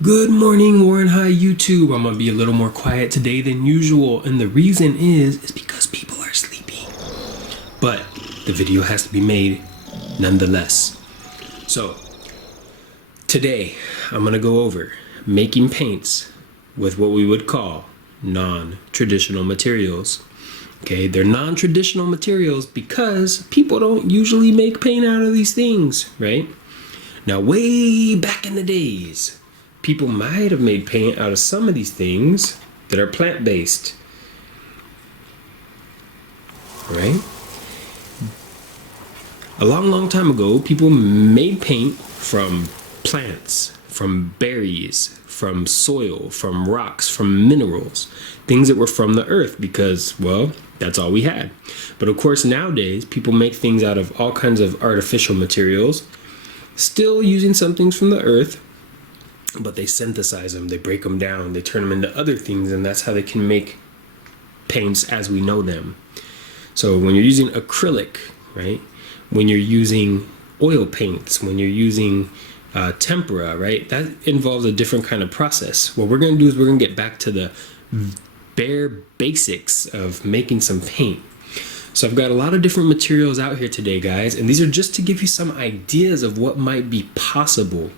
Good morning, Warren High YouTube. I'm gonna be a little more quiet today than usual, and the reason is because people are sleeping. But the video has to be made nonetheless. So today I'm gonna go over making paints with what we would call non-traditional materials. Okay, they're non-traditional materials because people don't usually make paint out of these things, right? Now, way back in the days, people might have made paint out of some of these things that are plant-based, right? A long time ago, people made paint from plants, from berries, from soil, from rocks, from minerals, things that were from the earth because, well, that's all we had. But of course, nowadays, people make things out of all kinds of artificial materials, still using some things from the earth, but they synthesize them, they break them down, they turn them into other things, and that's how they can make paints as we know them. So when you're using acrylic, right? When you're using oil paints, when you're using tempera, right? That involves a different kind of process. What we're going to do is we're going to get back to the bare basics of making some paint. So I've got a lot of different materials out here today, guys, and these are just to give you some ideas of what might be possible.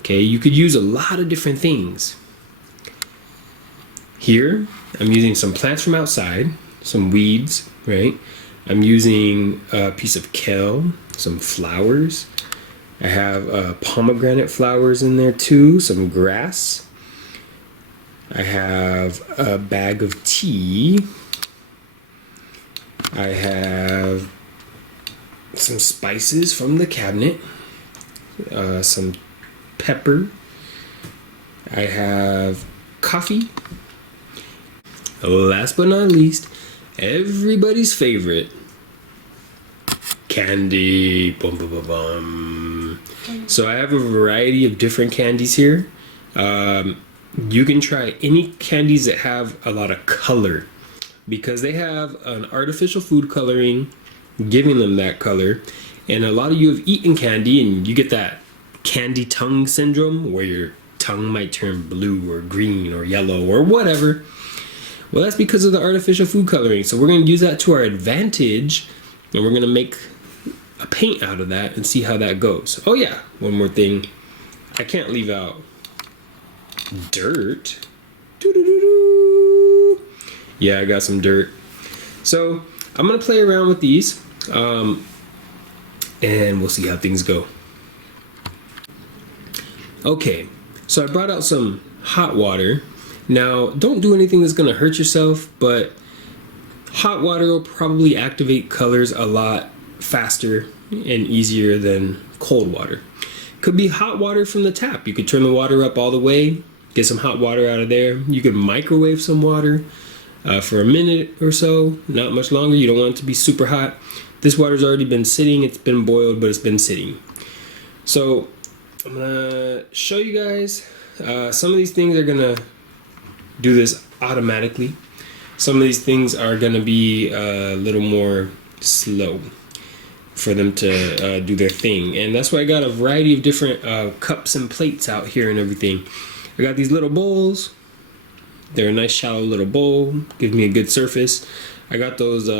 Okay, you could use a lot of different things. Here, I'm using some plants from outside, some weeds, right? I'm using a piece of kale, some flowers. I have pomegranate flowers in there too, some grass. I have a bag of tea. I have some spices from the cabinet, some pepper. I have coffee. Last but not least, everybody's favorite, candy. Bum, bum, bum, bum. So I have a variety of different candies here. You can try any candies that have a lot of color, because they have an artificial food coloring giving them that color. And a lot of you have eaten candy and you get that candy tongue syndrome where your tongue might turn blue or green or yellow or whatever. Well, that's because of the artificial food coloring. So we're going to use that to our advantage, and we're going to make a paint out of that and see how that goes. Oh yeah, one more thing. I can't leave out dirt. Doo-doo-doo-doo. Yeah, I got some dirt. So I'm gonna play around with these, and we'll see how things go. Okay, so I brought out some hot water. Now, don't do anything that's gonna hurt yourself, but hot water will probably activate colors a lot faster and easier than cold water. Could be hot water from the tap. You could turn the water up all the way, get some hot water out of there. You could microwave some water for a minute or so, not much longer. You don't want it to be super hot. This water's already been sitting, it's been boiled, but it's been sitting. So I'm gonna show you guys, some of these things are gonna do this automatically. Some of these things are gonna be a little more slow for them to do their thing. And that's why I got a variety of different cups and plates out here and everything. I got these little bowls. They're a nice shallow little bowl, give me a good surface. I got those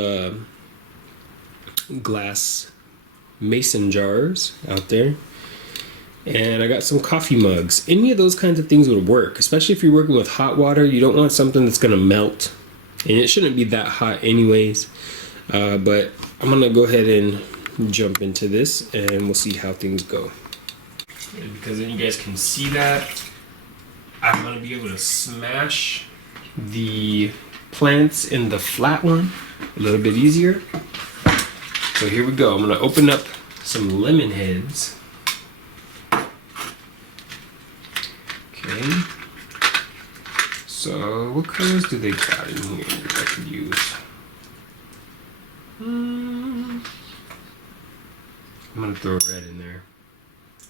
glass mason jars out there. And I got some coffee mugs. Any of those kinds of things would work, especially if you're working with hot water. You don't want something that's gonna melt. And it shouldn't be that hot anyways. But I'm gonna go ahead and jump into this and we'll see how things go. And because then you guys can see that, I'm going to be able to smash the plants in the flat one a little bit easier. So here we go. I'm going to open up some lemon heads. Okay. So what colors do they got in here that I could use? I'm going to throw red in there.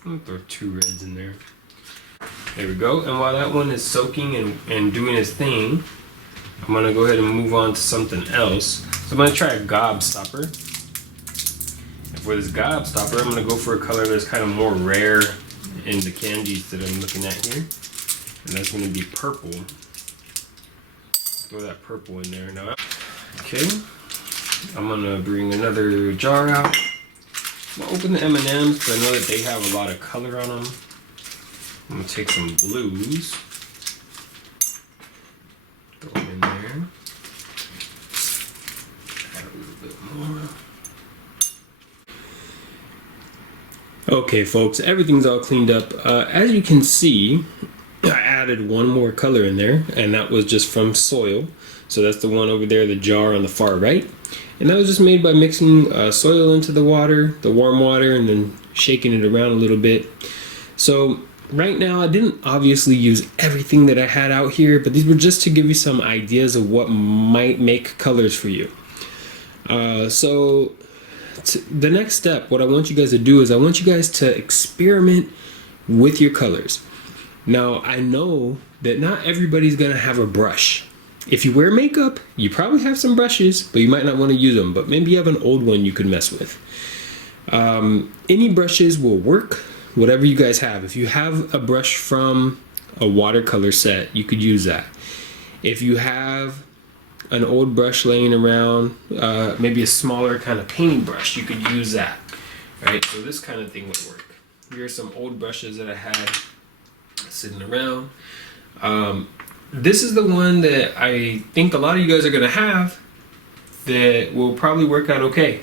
I'm going to throw 2 reds in there. There we go. And while that one is soaking and doing its thing, I'm going to go ahead and move on to something else. So I'm going to try a gobstopper. And for this gobstopper, I'm going to go for a color that's kind of more rare in the candies that I'm looking at here. and that's going to be purple. Throw that purple in there now. Okay, I'm gonna bring another jar out. I'm gonna open the M&Ms because I know that they have a lot of color on them. I'm gonna take some blues, throw them in there. Add a little bit more. Okay, folks, everything's all cleaned up. As you can see, I added one more color in there, and that was just from soil. So that's the one over there, the jar on the far right. And that was just made by mixing soil into the water, the warm water, and then shaking it around a little bit. So right now, I didn't obviously use everything that I had out here, but these were just to give you some ideas of what might make colors for you. The next step, what I want you guys to do is I want you guys to experiment with your colors. Now, I know that not everybody's going to have a brush. If you wear makeup, you probably have some brushes, but you might not want to use them. But maybe you have an old one you could mess with. Any brushes will work, whatever you guys have. If you have a brush from a watercolor set, you could use that. If you have an old brush laying around, maybe a smaller kind of painting brush, you could use that. Right? So this kind of thing would work. Here are some old brushes that I had sitting around. This is the one that I think a lot of you guys are going to have that will probably work out okay.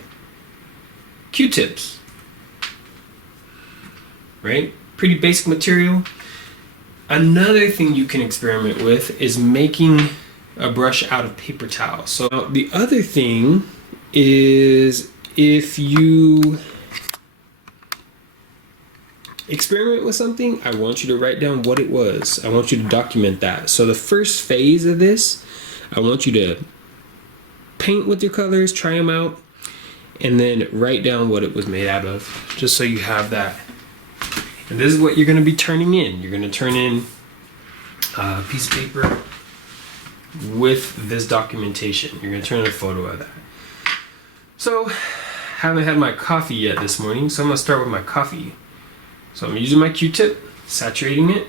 Q-tips. Right? Pretty basic material. Another thing you can experiment with is making a brush out of paper towel. So the other thing is, if you experiment with something, I want you to write down what it was. I want you to document that. So the first phase of this, I want you to paint with your colors, try them out, and then write down what it was made out of, just so you have that. And this is what you're going to be turning in. You're going to turn in a piece of paper with this documentation. You're going to turn in a photo of that. So, haven't had my coffee yet this morning, so I'm going to start with my coffee. So I'm using my Q-tip, saturating it.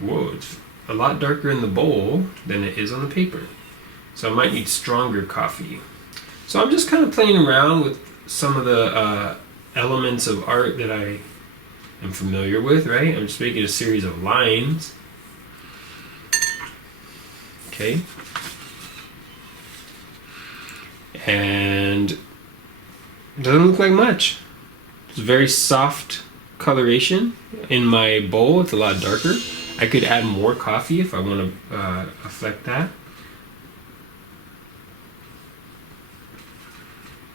Whoa, it's a lot darker in the bowl than it is on the paper. So I might need stronger coffee. So I'm just kind of playing around with some of the elements of art that I am familiar with, right? I'm just making a series of lines. Okay. And it doesn't look like much. It's very soft coloration in my bowl. It's a lot darker. I could add more coffee if I want to affect that.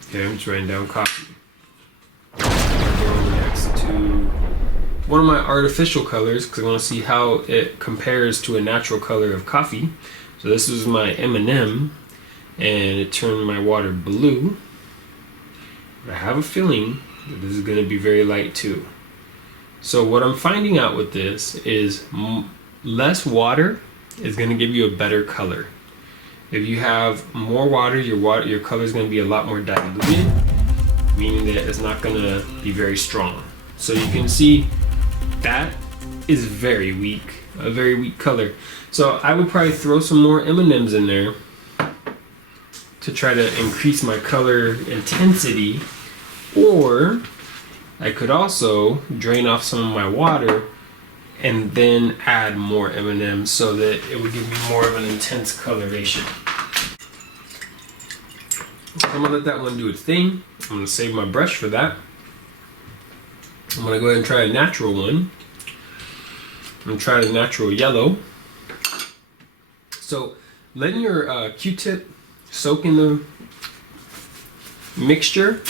Okay, I'm just writing down coffee. Going next to one of my artificial colors because I want to see how it compares to a natural color of coffee. So this is my M&M, and it turned my water blue. But I have a feeling that this is going to be very light too. So what I'm finding out with this is less water is going to give you a better color. If you have more water, your color is going to be a lot more diluted, meaning that it's not going to be very strong. So you can see that is very weak, a very weak color. So I would probably throw some more M&Ms in there to try to increase my color intensity, or I could also drain off some of my water and then add more M&Ms so that it would give me more of an intense coloration. I'm gonna let that one do its thing. I'm gonna save my brush for that. I'm gonna go ahead and try a natural one. I'm gonna try the natural yellow. So letting your Q-tip soak in the mixture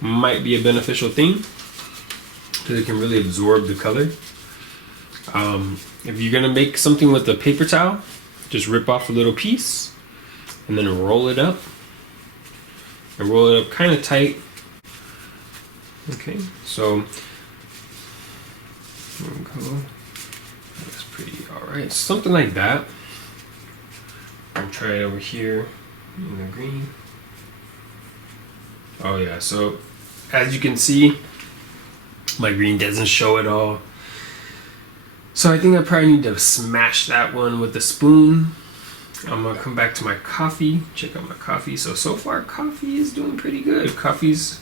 might be a beneficial thing because it can really absorb the color. If you're gonna make something with a paper towel, just rip off a little piece and then roll it up. And roll it up kind of tight. Okay, so there we go. That's pretty alright. Something like that. I'll try it over here in the green. Oh yeah, so as you can see, my green doesn't show at all. So I think I probably need to smash that one with the spoon. I'm gonna come back to my coffee, check out my coffee. So far coffee is doing pretty good. Coffee's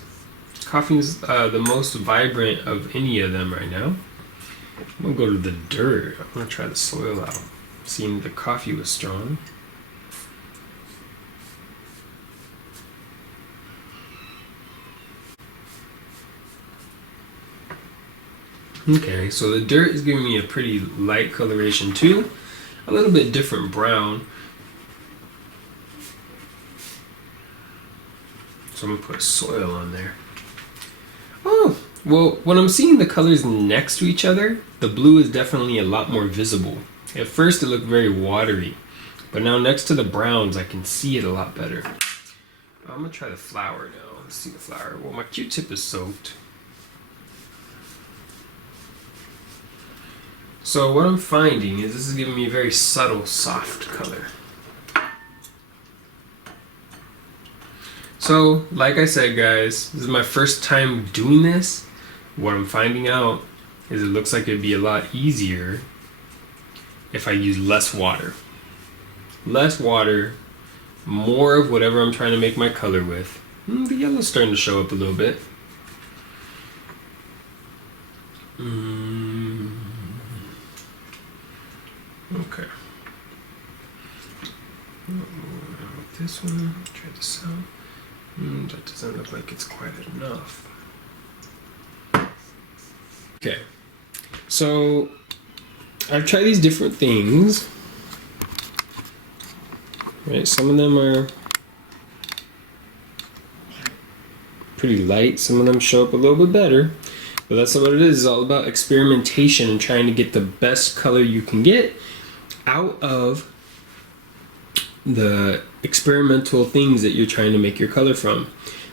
the most vibrant of any of them right now. I'm gonna go to the dirt. I'm gonna try the soil out. Seeing the coffee was strong. Okay, so the dirt is giving me a pretty light coloration too. A little bit different brown. So I'm gonna put soil on there. Oh, well, when I'm seeing the colors next to each other, the blue is definitely a lot more visible. At first it looked very watery, but now next to the browns I can see it a lot better. I'm gonna try the flower now. Let's see the flower. Well, my Q-tip is soaked. So what I'm finding is this is giving me a very subtle, soft color. So, like I said, guys, this is my first time doing this. What I'm finding out is it looks like it'd be a lot easier if I use less water. Less water, more of whatever I'm trying to make my color with. The yellow's starting to show up a little bit. Okay. This one, try this out. That doesn't look like it's quite enough. Okay, so I've tried these different things. Right, some of them are pretty light, some of them show up a little bit better. But that's what it is. It's all about experimentation and trying to get the best color you can get out of the experimental things that you're trying to make your color from.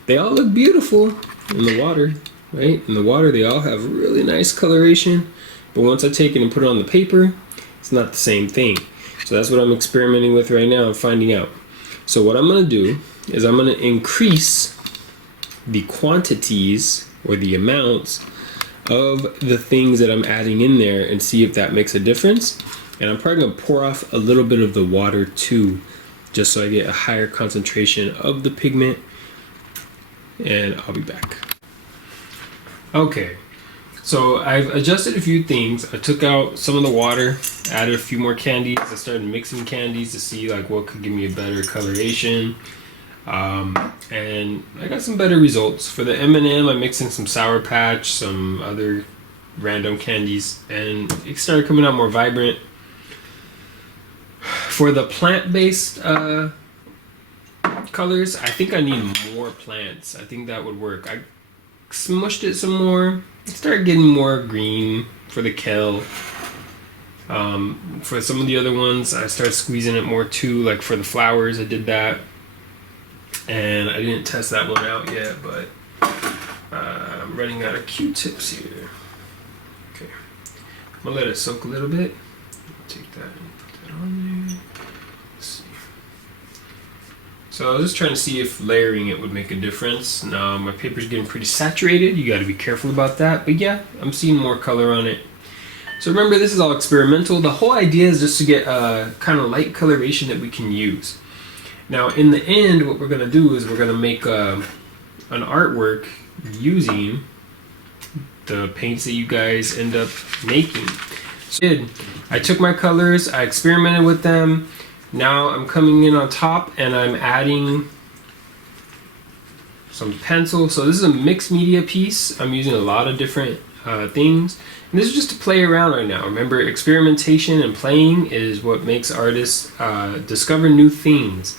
They all look beautiful in the water, right? In the water, they all have really nice coloration. But once I take it and put it on the paper, it's not the same thing. So that's what I'm experimenting with right now and finding out. So what I'm going to do is I'm going to increase the quantities or the amounts of the things that I'm adding in there and see if that makes a difference. And I'm probably going to pour off a little bit of the water too, just so I get a higher concentration of the pigment. And I'll be back. Okay, so I've adjusted a few things. I took out some of the water, added a few more candies. I started mixing candies to see like what could give me a better coloration. And I got some better results. For the M&M, I mixed in some Sour Patch, some other random candies, and it started coming out more vibrant. For the plant-based colors, I think I need more plants. I think that would work. I smushed it some more. It started getting more green for the kale. For some of the other ones, I started squeezing it more too. Like for the flowers, I did that. And I didn't test that one out yet, but I'm running out of Q-tips here. Okay, I'm gonna let it soak a little bit. Take that and put that on there. Let's see. So I was just trying to see if layering it would make a difference. Now my paper's getting pretty saturated. You got to be careful about that. But yeah, I'm seeing more color on it. So remember, this is all experimental. The whole idea is just to get a kind of light coloration that we can use. Now in the end, what we're going to do is we're going to make an artwork using the paints that you guys end up making. So I took my colors, I experimented with them. Now I'm coming in on top and I'm adding some pencil. So this is a mixed media piece. I'm using a lot of different things. And this is just to play around right now. Remember, experimentation and playing is what makes artists discover new things.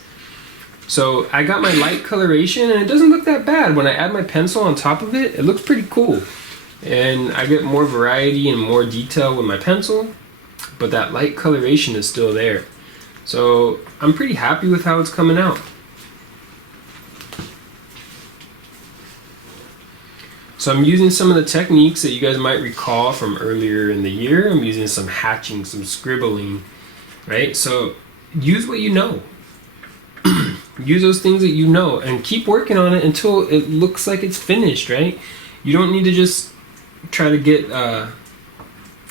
So I got my light coloration and it doesn't look that bad. When I add my pencil on top of it, it looks pretty cool. And I get more variety and more detail with my pencil, but that light coloration is still there. So I'm pretty happy with how it's coming out. So I'm using some of the techniques that you guys might recall from earlier in the year. I'm using some hatching, some scribbling, right? So use what you know. Use those things that you know and keep working on it until it looks like it's finished, right? You don't need to just try to get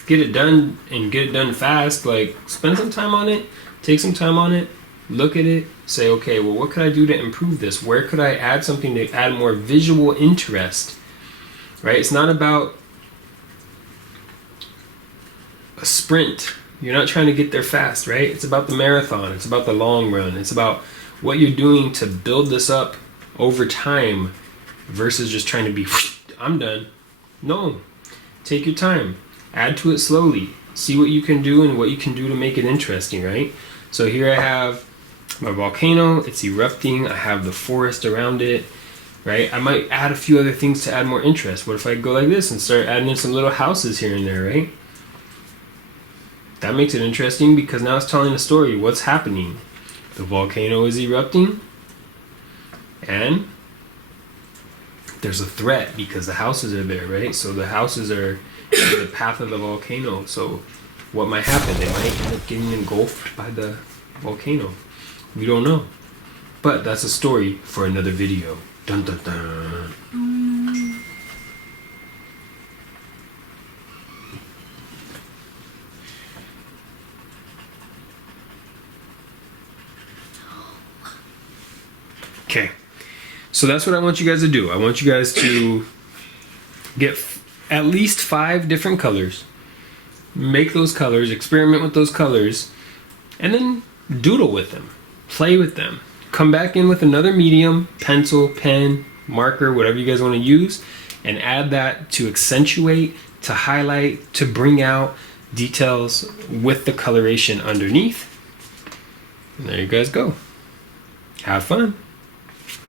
get it done and get it done fast. Like, spend some time on it, take some time on it, look at it, say, okay, well, what could I do to improve this? Where could I add something to add more visual interest, right? It's not about a sprint. You're not trying to get there fast, right? It's about the marathon. It's about the long run. It's about what you're doing to build this up over time versus just trying to be, I'm done. No, take your time. Add to it slowly. See what you can do and what you can do to make it interesting, right? So here I have my volcano. It's erupting. I have the forest around it, right? I might add a few other things to add more interest. What if I go like this and start adding in some little houses here and there, right? That makes it interesting because now it's telling a story. What's happening? The volcano is erupting and there's a threat because the houses are there, right? So the houses are in the path of the volcano. So what might happen? They might end up getting engulfed by the volcano. We don't know. But that's a story for another video. Dun dun dun. Okay, so that's what I want you guys to do. I want you guys to get at least 5 different colors, make those colors, experiment with those colors, and then doodle with them, play with them. Come back in with another medium, pencil, pen, marker, whatever you guys want to use, and add that to accentuate, to highlight, to bring out details with the coloration underneath. And there you guys go. Have fun.